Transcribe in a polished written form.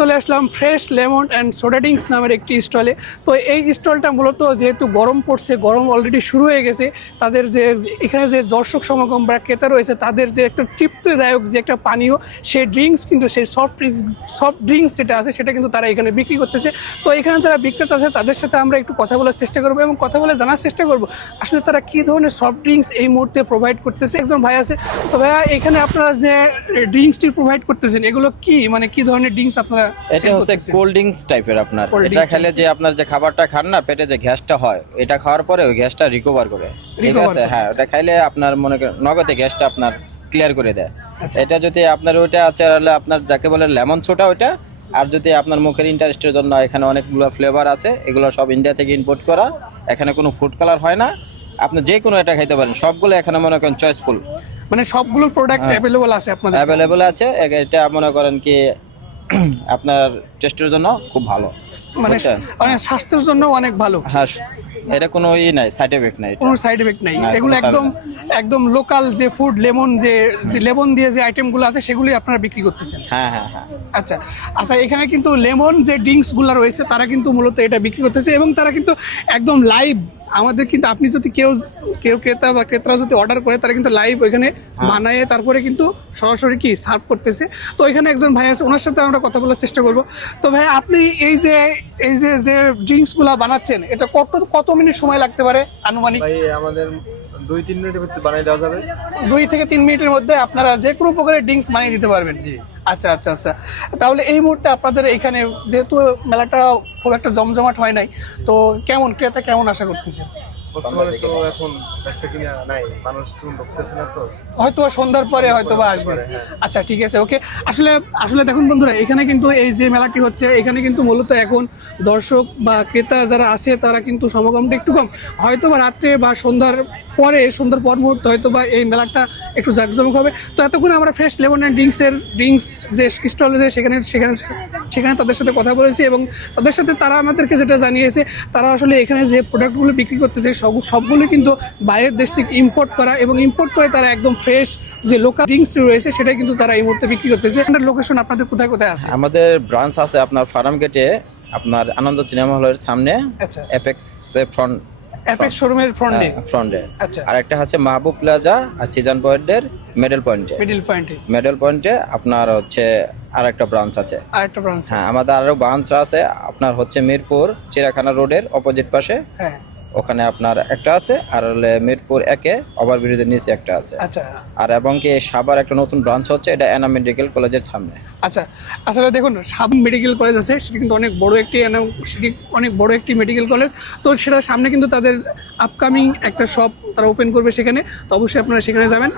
চলে আসলাম fresh lemon and soda drinks নামের একটি স্টলে। তো এই স্টলটা মূলত যেহেতু গরম পড়ছে, গরম অলরেডি শুরু হয়ে গেছে, তাদের যে এখানে যে দর্শক সমাগম বা ক্রেতা রয়েছে তাদের যে একটা তৃপ্তিদায়ক যে একটা পানীয়, সেই ড্রিঙ্কস কিন্তু সেই সফট ড্রিঙ্কস যেটা আছে সেটা কিন্তু তারা এখানে বিক্রি করতেছে। তো এখানে যারা বিক্রেতা আছে তাদের সাথে আমরা একটু কথা বলার চেষ্টা করবো এবং কথা বলে জানার চেষ্টা করবো আসলে তারা কী ধরনের সফট ড্রিঙ্কস এই মুহূর্তে প্রোভাইড করতেছে। একজন ভাই আছে। তো ভাইয়া, এখানে আপনারা যে ড্রিঙ্কসটি প্রোভাইড করতেছেন এগুলো কি, মানে কি ধরনের ড্রিঙ্কস আপনারা? এটা হচ্ছে কোল্ড ড্রিঙ্কস টাইপের। আপনার এটা খেলে যে আপনার যে খাবারটা খান না, পেটে যে গ্যাসটা হয়, এটা খাওয়ার পরে ওই গ্যাসটা রিকভার করে। ঠিক আছে, হ্যাঁ, ওটা খাইলে আপনার মনে করেন নগদে গ্যাসটা আপনার ক্লিয়ার করে দেয়। এটা যদি আপনার ওইটা আছে আপনার যাকে বলে লেমন সোডা ওইটা, আর যদি আপনার মুখের ইন্টারেস্টের জন্য এখানে অনেকগুলো ফ্লেভার আছে, এগুলো সব ইন্ডিয়া থেকে ইম্পোর্ট করা, এখানে কোনো ফুড কালার হয় না। আপনি যে কোনো এটা খাইতে পারেন, সবগুলো এখানে মনে করেন চয়েসফুল, মানে সবগুলো প্রোডাক্ট অ্যাভেলেবল আছে আপনাদের? অ্যাভেলেবল আছে। এটা মনে করেন কি আপনার টেস্টের জন্য খুব ভালো, মানে স্বাস্থ্যের জন্য অনেক ভালো। হ্যাঁ, এটা কোনো নাই, সাইড এফেক্ট নাই, কোনো সাইড এফেক্ট নাই। এগুলো একদম লোকাল যে ফুড, লেমন যে লেমন দিয়ে যে আইটেমগুলো আছে সেগুলোই আপনারা বিক্রি করতেছেন? হ্যাঁ হ্যাঁ হ্যাঁ। আচ্ছা আচ্ছা, এখানে কিন্তু লেমন যে ড্রিঙ্কসগুলো রয়েছে তারা কিন্তু মূলত এটা বিক্রি করতেছে এবং তারা কিন্তু একদম লাইভ আমাদের কিন্তু, আপনি যদি কেউ ক্রেতা বা ক্রেতারা যদি অর্ডার করে তারা কিন্তু লাইভ ওইখানে বানায় তারপরে কিন্তু সরাসরি কি সার্ভ করতেছে। তো এখানে একজন ভাই আছে, ওনার সাথে আমরা কথা বলার চেষ্টা করব। তো ভাই, আপনি এই যে যে ড্রিঙ্কসগুলো বানাচ্ছেন এটা কত মিনিট সময় লাগতে পারে আনুমানিক? ভাই আমাদের 2-3 মিনিটের ভিতরে বানিয়ে দেওয়া যাবে। 2 থেকে 3 মিনিটের মধ্যে আপনারা যে কোনো প্রকারের ড্রিঙ্কস বানিয়ে দিতে পারবেন? জি। আচ্ছা আচ্ছা আচ্ছা, তাহলে এই মুহূর্তে আপনাদের এখানে যেহেতু মেলাটা খুব একটা জমজমাট হয় নাই, তো কেমন ক্রেতা কেমন আশা করতেছেন? বর্তমানে তো এখন বেচা কিনা নাই, মানুষ তুমি ঢুকতেছে না, তো হয়তো সন্ধ্যার পরে হয়তো বা আসবে। আচ্ছা ঠিক আছে, ওকে। আসলে দেখুন বন্ধুরা, এখানে কিন্তু এই যে মেলাটি হচ্ছে এখানে কিন্তু মূলত এখন দর্শক বা ক্রেতা যারা আছে তারা কিন্তু সমাগমটা একটু কম, হয়তো বা রাত্রে বা সন্ধ্যার পর মুহূর্তে হয়তো বা এই মেলাটা একটু জাঁকজমক হবে। তো এতক্ষণ আমরা ফ্রেশ লেমন অ্যান্ড ড্রিঙ্কস যে স্টলে যে সেখানে তাদের সাথে কথা বলেছি এবং তাদের সাথে তারা আমাদেরকে যেটা জানিয়েছে, তারা আসলে এখানে যে প্রোডাক্টগুলো বিক্রি করতেছে সবগুলো কিন্তু বাইরের দেশ থেকে ইম্পোর্ট করা এবং ইম্পোর্ট করে তারা একদম ফ্রেশ যে লোকাল ড্রিঙ্কস রয়েছে সেটাই কিন্তু তারা এই মুহূর্তে বিক্রি করতেছে। আপনার লোকেশন আপনাদের কোথায় কোথায় আছে? আমাদের ব্রাঞ্চ আছে আপনার ফার্ম গেটে, আপনার আনন্দ সিনেমা হলের সামনে, আচ্ছা, এপেক্স এপেক্স শোরুমের ফ্রন্টে। আচ্ছা, আর একটা আছে মাহবুব প্লাজা আর সিজন পয়েন্টের মিডল পয়েন্টে আপনার হচ্ছে আর একটা ব্রাঞ্চ আছে। হ্যাঁ, আমাদের আরো ব্রাঞ্চ আছে আপনার হচ্ছে মিরপুর চিড়িয়াখানা রোডের অপোজিট পাশে, হ্যাঁ, ওখানে আপনার একটা আছে, আর হলে মিরপুর 1-এ ওভারব্রিজের নিচে একটা আছে। আচ্ছা, আর এবং কি সাভার একটা নতুন ব্রাঞ্চ হচ্ছে, এটা এনাম মেডিকেল কলেজের সামনে। আচ্ছা, আসলে দেখুন সাভার মেডিকেল কলেজ আছে, সেটা কিন্তু অনেক বড় একটি মেডিকেল কলেজ। তো সেটার সামনে কিন্তু তাদের আপকামিং একটা শপ তারা ওপেন করবে সেখানে, তো অবশ্যই আপনারা সেখানে যাবেন।